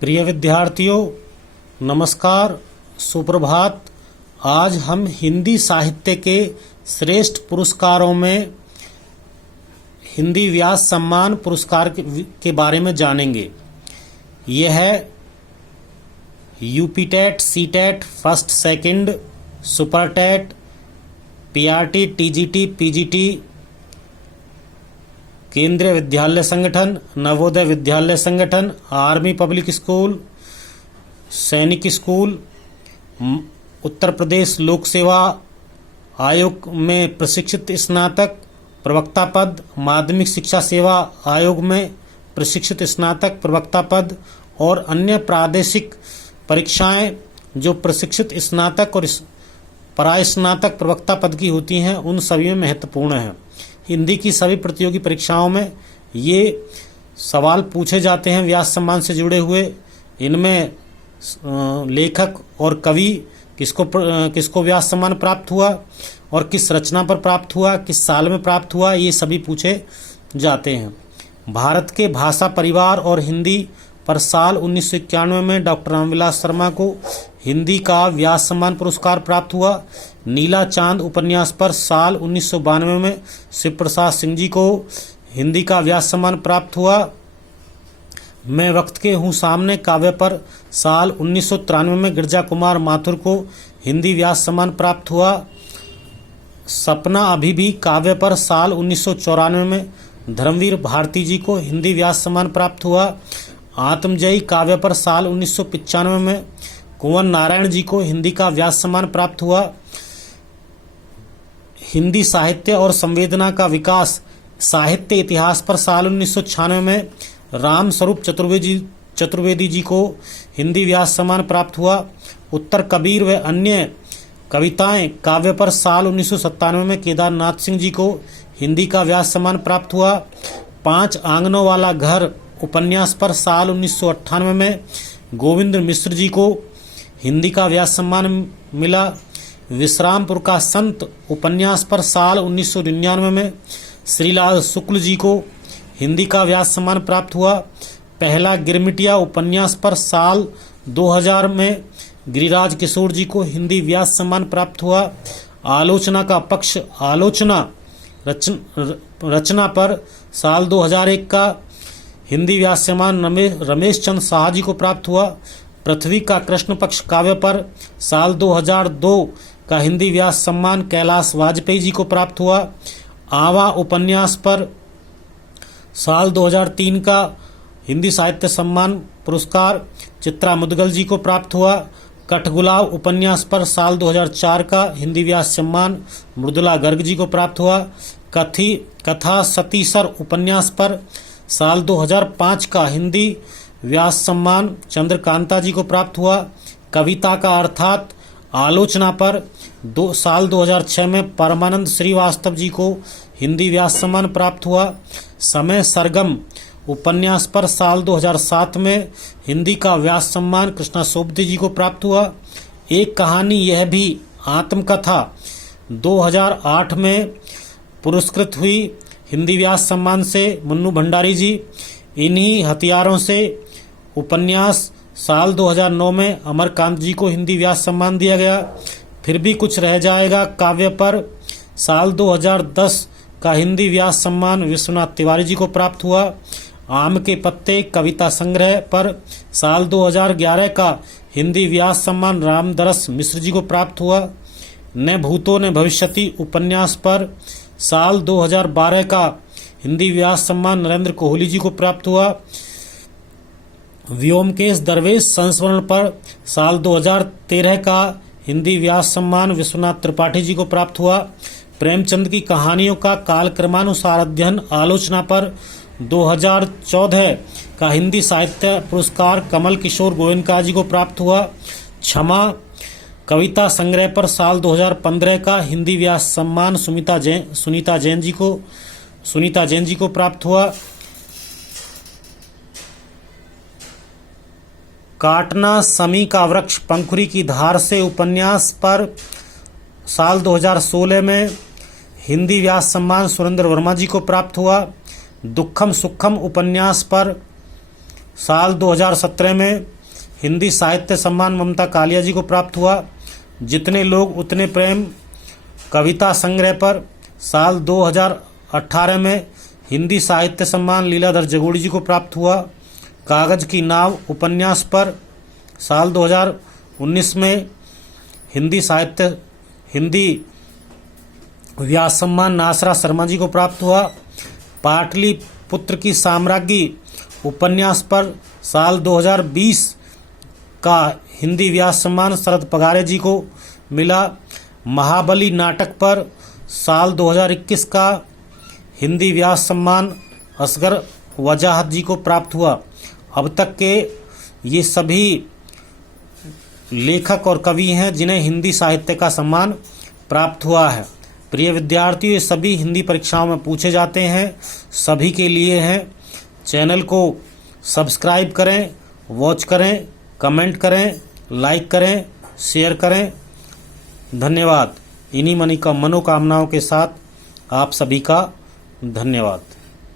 प्रिय विद्यार्थियों, नमस्कार, सुप्रभात। आज हम हिंदी साहित्य के श्रेष्ठ पुरस्कारों में हिंदी व्यास सम्मान पुरस्कार के बारे में जानेंगे। यह है UPTET, CTET, first, second, Super TET, PRT, TGT, PGT, केंद्रीय विद्यालय संगठन, नवोदय विद्यालय संगठन, आर्मी पब्लिक स्कूल, सैनिक स्कूल, उत्तर प्रदेश लोक सेवा आयोग में प्रशिक्षित स्नातक प्रवक्ता पद, माध्यमिक शिक्षा सेवा आयोग में प्रशिक्षित स्नातक प्रवक्ता पद और अन्य प्रादेशिक परीक्षाएं जो प्रशिक्षित स्नातक और परास्नातक प्रवक्ता पद की होती हैं, उन सभी में महत्वपूर्ण है। हिंदी की सभी प्रतियोगी परीक्षाओं में ये सवाल पूछे जाते हैं व्यास सम्मान से जुड़े हुए। इनमें लेखक और कवि किसको व्यास सम्मान प्राप्त हुआ और किस रचना पर प्राप्त हुआ, किस साल में प्राप्त हुआ, ये सभी पूछे जाते हैं। भारत के भाषा परिवार और हिंदी पर साल 1991 में डॉक्टर रामविलास शर्मा को हिंदी का व्यास सम्मान पुरस्कार प्राप्त हुआ। नीला चांद उपन्यास पर साल 1992 में शिव प्रसाद सिंह जी को हिंदी का व्यास सम्मान प्राप्त हुआ। मैं वक्त के हूँ सामने काव्य पर साल 1993 में गिरजा कुमार माथुर को हिंदी व्यास सम्मान प्राप्त हुआ। सपना अभी भी काव्य पर साल 1994 में धर्मवीर भारती जी को हिंदी व्यास सम्मान प्राप्त हुआ। आत्मजयी काव्य पर साल 1995 में कुंवर नारायण जी को हिंदी का व्यास सम्मान प्राप्त हुआ। हिंदी साहित्य और संवेदना का विकास साहित्य इतिहास पर साल 1996 में राम स्वरूप चतुर्वेदी जी को हिंदी व्यास सम्मान प्राप्त हुआ। उत्तर कबीर व अन्य कविताएं काव्य पर साल 1997 में केदारनाथ सिंह जी को हिंदी का व्यास सम्मान प्राप्त हुआ। 5 आंगनों वाला घर उपन्यास पर साल 1998 में गोविंद मिश्र जी को हिंदी का व्यास सम्मान मिला। विश्रामपुर का संत उपन्यास पर साल 1999 में श्रीलाल शुक्ल जी को हिंदी का व्यास सम्मान प्राप्त हुआ। पहला गिरमिटिया उपन्यास पर साल 2000 में गिरिराज किशोर जी को हिंदी व्यास सम्मान प्राप्त हुआ। आलोचना का पक्ष आलोचना रचना पर साल 2001 का हिंदी व्यास सम्मान रमेश चंद्र शाह जी को प्राप्त हुआ। पृथ्वी का कृष्ण पक्ष काव्य पर साल 2002 का हिंदी व्यास सम्मान कैलाश वाजपेयी जी को प्राप्त हुआ। आवा उपन्यास पर साल 2003 का हिंदी साहित्य सम्मान पुरस्कार चित्रा मुदगल जी को प्राप्त हुआ। कठगुलाव उपन्यास पर साल 2004 का हिंदी व्यास सम्मान मृदुला गर्ग जी को प्राप्त हुआ। कथा सतीसर उपन्यास पर साल 2005 का हिंदी व्यास सम्मान चंद्रकांता जी को प्राप्त हुआ। कविता का अर्थात आलोचना पर साल 2006 में परमानंद श्रीवास्तव जी को हिंदी व्यास सम्मान प्राप्त हुआ। समय सरगम उपन्यास पर साल 2007 में हिंदी का व्यास सम्मान कृष्णा सोबती जी को प्राप्त हुआ। एक कहानी यह भी आत्मकथा 2008 में पुरस्कृत हुई हिंदी व्यास सम्मान से मन्नू भंडारी जी। इन्हीं हथियारों से उपन्यास साल 2009 में अमरकांत जी को हिंदी व्यास सम्मान दिया गया। फिर भी कुछ रह जाएगा काव्य पर साल 2010 का हिंदी व्यास सम्मान विश्वनाथ तिवारी जी को प्राप्त हुआ। आम के पत्ते कविता संग्रह पर साल 2011 का हिंदी व्यास सम्मान रामदरस मिश्र जी को प्राप्त हुआ। न भूतो न भविष्यति उपन्यास पर साल 2012 का हिंदी व्यास सम्मान नरेंद्र कोहली जी को प्राप्त हुआ। व्योमकेश दरवेश संस्मरण पर साल 2013 का हिंदी व्यास सम्मान विश्वनाथ त्रिपाठी जी को प्राप्त हुआ। प्रेमचंद की कहानियों का कालक्रमानुसार अध्ययन आलोचना पर 2014 का हिंदी साहित्य पुरस्कार कमल किशोर गोयनका जी को प्राप्त हुआ। क्षमा कविता संग्रह पर साल 2015 का हिंदी व्यास सम्मान सुनीता जैन जी को प्राप्त हुआ। काटना समी का वृक्ष पंखुरी की धार से उपन्यास पर साल 2016 में हिंदी व्यास सम्मान सुरेंद्र वर्मा जी को प्राप्त हुआ। दुखम सुखम उपन्यास पर साल 2017 में हिंदी साहित्य सम्मान ममता कालिया जी को प्राप्त हुआ। जितने लोग उतने प्रेम कविता संग्रह पर साल 2018 में हिंदी साहित्य सम्मान लीलाधर जगोड़ी जी को प्राप्त हुआ। कागज की नाव उपन्यास पर साल 2019 में हिंदी व्यास सम्मान नासरा शर्मा जी को प्राप्त हुआ। पाटलिपुत्र की साम्राज्ञी उपन्यास पर साल 2020 का हिंदी व्यास सम्मान शरद पगारे जी को मिला। महाबली नाटक पर साल 2021 का हिंदी व्यास सम्मान असगर वजाहत जी को प्राप्त हुआ। अब तक के ये सभी लेखक और कवि हैं जिन्हें हिंदी साहित्य का सम्मान प्राप्त हुआ है। प्रिय विद्यार्थियों, ये सभी हिंदी परीक्षाओं में पूछे जाते हैं, सभी के लिए हैं। चैनल को सब्सक्राइब करें, वॉच करें, कमेंट करें, लाइक करें, शेयर करें। धन्यवाद। इन्हीं मनोकामनाओं के साथ आप सभी का धन्यवाद।